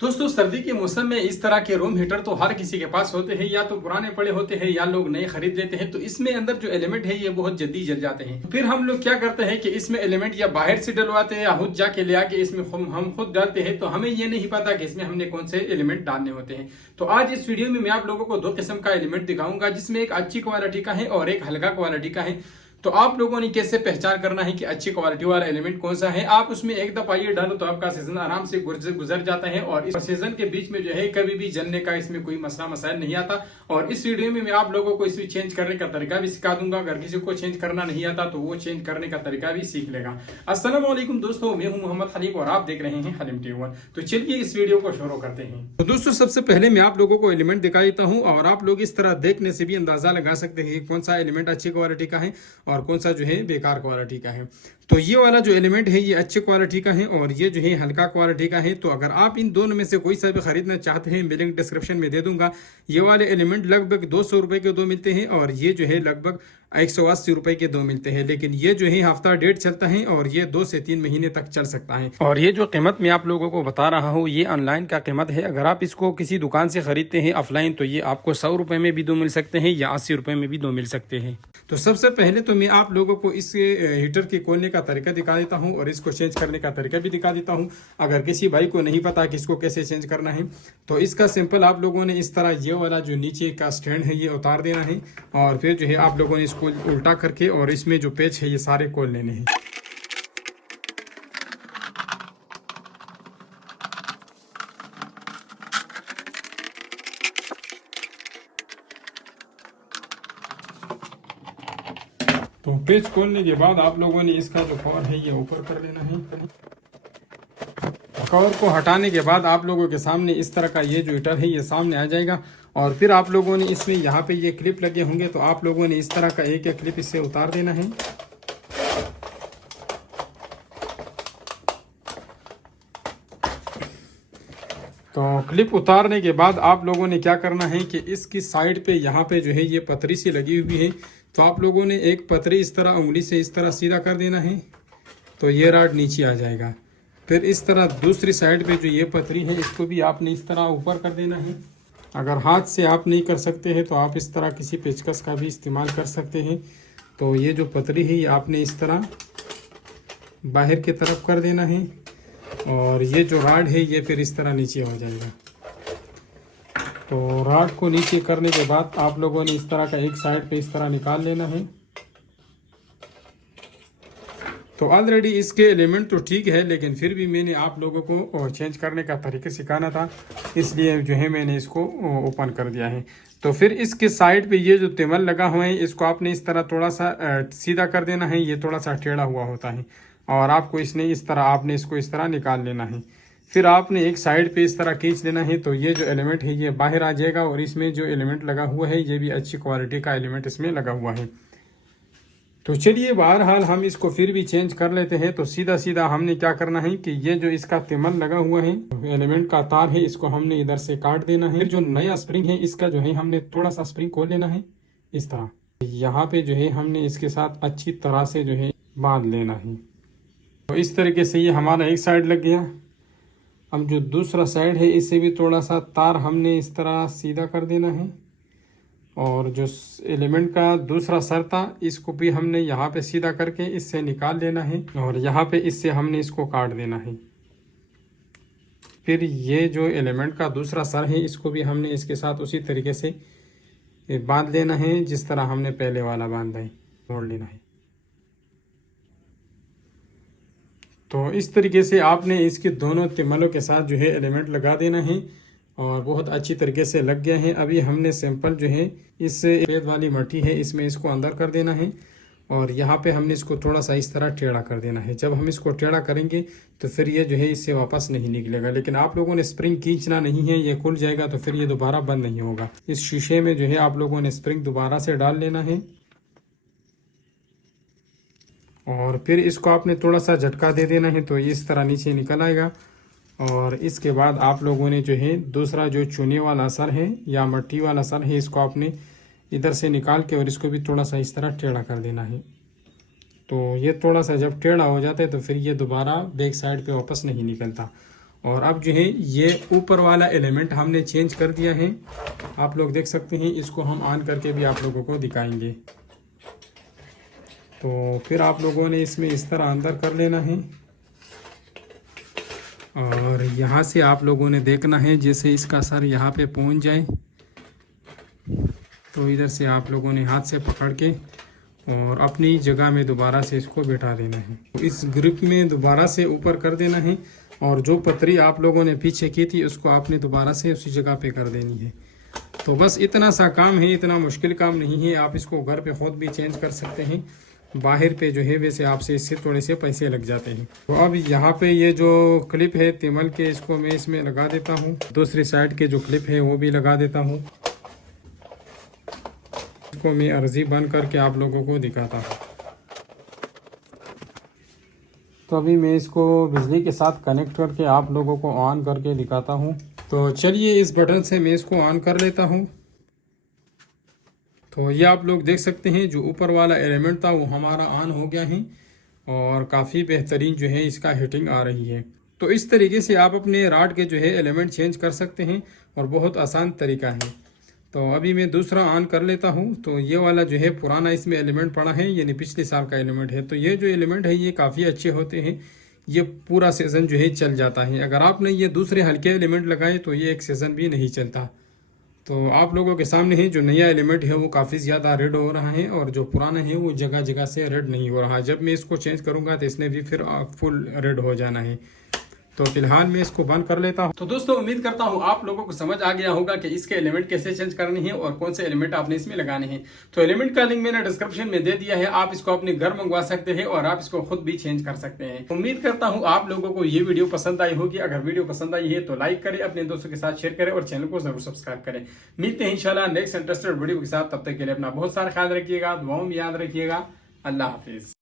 दोस्तों सर्दी के मौसम में इस तरह के रूम हीटर तो हर किसी के पास होते हैं, या तो पुराने पड़े होते हैं या लोग नए खरीद लेते हैं। तो इसमें अंदर जो एलिमेंट है ये बहुत जल्दी जल जाते हैं। फिर हम लोग क्या करते हैं कि इसमें एलिमेंट या बाहर से डलवाते हैं या खुद जाके ले आके इसमें हम खुद डालते हैं। तो हमें ये नहीं पता कि इसमें हमने कौन से एलिमेंट डालने होते हैं। तो आज इस वीडियो में मैं आप लोगों को दो किस्म का एलिमेंट दिखाऊंगा, जिसमें एक अच्छी क्वालिटी का है और एक हल्का क्वालिटी का है। तो आप लोगों ने कैसे पहचान करना है कि अच्छी क्वालिटी वाला एलिमेंट कौन सा है। आप उसमें एक दफा ये डालो तो आपका सीजन आराम से गुजर जाता है, और इस सीजन के बीच में जो है कभी भी जलने का इसमें कोई मसला मसाइल नहीं आता। और इस वीडियो में मैं आप लोगों को इसे चेंज करने का तरीका भी सिखा दूंगा। अगर किसी को चेंज करना नहीं आता तो वो चेंज करने का तरीका भी सीख लेगा। अस्सलाम वालेकुम दोस्तों, मैं हूं मोहम्मद हलीम और आप देख रहे हैं हलीम टी1। तो चलिए इस वीडियो को शुरू करते हैं। तो दोस्तों सबसे पहले मैं आप लोगों को एलिमेंट दिखा देता हूं, और आप लोग इस तरह देखने से भी अंदाजा लगा सकते हैं कौन सा एलिमेंट अच्छी क्वालिटी का है और कौन सा जो है बेकार क्वालिटी का है। तो ये वाला जो एलिमेंट है ये अच्छी क्वालिटी का है और ये जो है हल्का क्वालिटी का है। तो अगर आप इन दोनों में से कोई सा भी खरीदना चाहते हैं, मैं लिंक डिस्क्रिप्शन में दे दूंगा। ये वाले एलिमेंट लगभग 200 रुपए के दो मिलते हैं और ये जो है लगभग 180 रुपए के दो मिलते हैं। लेकिन ये जो है हफ्ता डेढ़ चलता है और ये 2 से 3 महीने तक चल सकता है। और ये जो कीमत मैं आप लोगों को बता रहा हूँ ये ऑनलाइन का कीमत है। अगर आप इसको किसी दुकान से खरीदते हैं ऑफलाइन तो ये आपको 100 रुपए में भी दो मिल सकते हैं या 80 रुपए में भी दो मिल सकते हैं। तो सबसे पहले तो मैं आप लोगों को इस हीटर के खोलने का तरीका दिखा देता हूं और इसको चेंज करने का तरीका भी दिखा देता हूं। अगर किसी भाई को नहीं पता कि इसको कैसे चेंज करना है तो इसका सिंपल आप लोगों ने इस तरह ये वाला जो नीचे का स्टैंड है ये उतार देना है, और फिर जो है आप लोगों ने इसको उल्टा करके और इसमें जो पेच है ये सारे खोल लेने हैं। तो पेच खोलने के बाद आप लोगों ने इसका जो कवर है ये ऊपर कर लेना है। कवर को हटाने के बाद आप लोगों के सामने इस तरह का ये जो हीटर है ये सामने आ जाएगा, और फिर आप लोगों ने इसमें यहाँ पे ये क्लिप लगे होंगे तो आप लोगों ने इस तरह का एक एक क्लिप इससे उतार देना है। तो क्लिप उतारने के बाद आप लोगों ने क्या करना है कि इसकी साइड पे यहाँ पे जो है ये पतरी सी लगी हुई है, तो आप लोगों ने एक पतरी इस तरह उंगली से इस तरह सीधा कर देना है तो ये रॉड नीचे आ जाएगा। फिर इस तरह दूसरी साइड पे जो ये पतरी है इसको भी आपने इस तरह ऊपर कर देना है। अगर हाथ से आप नहीं कर सकते हैं तो आप इस तरह किसी पेचकस का भी इस्तेमाल कर सकते हैं। तो ये जो पतरी है ये आपने इस तरह बाहर की तरफ कर देना है, और ये जो रॉड है ये फिर इस तरह नीचे हो जाएगा। तो रॉड को नीचे करने के बाद आप लोगों ने इस तरह का एक साइड पे इस तरह निकाल लेना है। तो ऑलरेडी इसके एलिमेंट तो ठीक है, लेकिन फिर भी मैंने आप लोगों को चेंज करने का तरीका सिखाना था, इसलिए जो है मैंने इसको ओपन कर दिया है। तो फिर इसके साइड पे ये जो तेमल लगा हुआ है इसको आपने इस तरह थोड़ा सा सीधा कर देना है। ये थोड़ा सा टेढ़ा हुआ होता है और आपको इसने इस तरह आपने इसको इस तरह निकाल लेना है। फिर आपने एक साइड पे इस तरह खींच लेना है तो ये जो एलिमेंट है ये बाहर आ जाएगा, और इसमें जो एलिमेंट लगा हुआ है ये भी अच्छी क्वालिटी का एलिमेंट इसमें लगा हुआ है। तो चलिए बहरहाल हम इसको फिर भी चेंज कर लेते हैं। तो सीधा सीधा हमने क्या करना है कि ये जो इसका तेमल लगा हुआ है एलिमेंट का तार है इसको हमने इधर से काट देना है। फिर जो नया स्प्रिंग है इसका जो है हमने थोड़ा सा स्प्रिंग खोल लेना है इस तरह। यहाँ पे जो है हमने इसके साथ अच्छी तरह से जो है बांध लेना है। तो इस तरीके से ये हमारा एक साइड लग गया। अब जो दूसरा साइड है इसे भी थोड़ा सा तार हमने इस तरह सीधा कर देना है, और जो एलिमेंट का दूसरा सर था इसको भी हमने यहाँ पे सीधा करके इससे निकाल लेना है, और यहाँ पे इससे हमने इसको काट देना है। फिर ये जो एलिमेंट का दूसरा सर है इसको भी हमने इसके साथ उसी तरीके से बांध लेना है जिस तरह हमने पहले वाला बांधा है, मोड़ लेना है। तो इस तरीके से आपने इसके दोनों तिमलों के साथ जो है एलिमेंट लगा देना है, और बहुत अच्छी तरीके से लग गया है। अभी हमने सैंपल जो है इस सफ़ेद वाली मट्टी है इसमें इसको अंदर कर देना है, और यहाँ पे हमने इसको थोड़ा सा इस तरह टेढ़ा कर देना है। जब हम इसको टेढ़ा करेंगे तो फिर ये जो है इससे वापस नहीं निकलेगा। लेकिन आप लोगों ने स्प्रिंग खींचना नहीं है, ये खुल जाएगा तो फिर ये दोबारा बंद नहीं होगा। इस शीशे में जो है आप लोगों ने स्प्रिंग दोबारा से डाल लेना है, और फिर इसको आपने थोड़ा सा झटका दे देना है तो ये इस तरह नीचे निकल आएगा। और इसके बाद आप लोगों ने जो है दूसरा जो चूने वाला सर है या मट्टी वाला सर है इसको आपने इधर से निकाल के और इसको भी थोड़ा सा इस तरह टेढ़ा कर देना है। तो ये थोड़ा सा जब टेढ़ा हो जाता है तो फिर ये दोबारा बैक साइड पे वापस नहीं निकलता। और अब जो है ये ऊपर वाला एलिमेंट हमने चेंज कर दिया है। आप लोग देख सकते हैं, इसको हम ऑन करके भी आप लोगों को दिखाएंगे। तो फिर आप लोगों ने इसमें इस तरह अंदर कर लेना है और यहाँ से आप लोगों ने देखना है जैसे इसका सर यहाँ पे पहुँच जाए तो इधर से आप लोगों ने हाथ से पकड़ के और अपनी जगह में दोबारा से इसको बैठा देना है। तो इस ग्रिप में दोबारा से ऊपर कर देना है और जो पतरी आप लोगों ने पीछे की थी उसको आपने दोबारा से उसी जगह पे कर देनी है। तो बस इतना सा काम है, इतना मुश्किल काम नहीं है। आप इसको घर पे खुद भी चेंज कर सकते हैं। बाहर पे जो है वैसे आपसे इससे थोड़े से पैसे लग जाते हैं। तो अब यहाँ पे ये जो क्लिप है तिमल के, इसको मैं इसमें लगा देता हूँ। दूसरी साइड के जो क्लिप है वो भी लगा देता हूँ। इसको मैं अर्जी बंद करके आप लोगों को दिखाता हूँ। तो अभी मैं इसको बिजली के साथ कनेक्ट करके आप लोगों को ऑन करके दिखाता हूँ। तो चलिए इस बटन से मैं इसको ऑन कर लेता हूँ। तो ये आप लोग देख सकते हैं जो ऊपर वाला एलिमेंट था वो हमारा ऑन हो गया है और काफ़ी बेहतरीन जो है इसका हीटिंग आ रही है। तो इस तरीके से आप अपने राड के जो है एलिमेंट चेंज कर सकते हैं और बहुत आसान तरीका है। तो अभी मैं दूसरा ऑन कर लेता हूँ। तो ये वाला जो है पुराना इसमें एलिमेंट पड़ा है, यानी पिछले साल का एलिमेंट है। तो ये जो एलिमेंट है ये काफ़ी अच्छे होते हैं, ये पूरा सीज़न जो है चल जाता है। अगर आपने ये दूसरे हल्के एलिमेंट लगाए तो ये एक सीज़न भी नहीं चलता। तो आप लोगों के सामने है जो नया एलिमेंट है वो काफ़ी ज़्यादा रेड हो रहा है और जो पुराना है वो जगह जगह से रेड नहीं हो रहा। जब मैं इसको चेंज करूँगा तो इसने भी फिर फुल रेड हो जाना है। तो फिलहाल मैं इसको बंद कर लेता हूँ। तो दोस्तों उम्मीद करता हूँ आप लोगों को समझ आ गया होगा कि इसके एलिमेंट कैसे चेंज करने हैं और कौन से एलिमेंट आपने इसमें लगाने हैं। तो एलिमेंट का लिंक मैंने डिस्क्रिप्शन में दे दिया है, आप इसको अपने घर मंगवा सकते हैं और आप इसको खुद भी चेंज कर सकते हैं। उम्मीद करता हूँ आप लोगों को ये वीडियो पसंद आई होगी। अगर वीडियो पसंद आई है तो लाइक करें, अपने दोस्तों के साथ शेयर करें और चैनल को जरूर सब्सक्राइब करें। मिलते हैं इंशाल्लाह नेक्स्ट इंटरेस्टेड वीडियो के साथ। तब तक के लिए अपना बहुत सारा ख्याल रखिएगा, दुआओं में याद रखिएगा। अल्लाह हाफिज।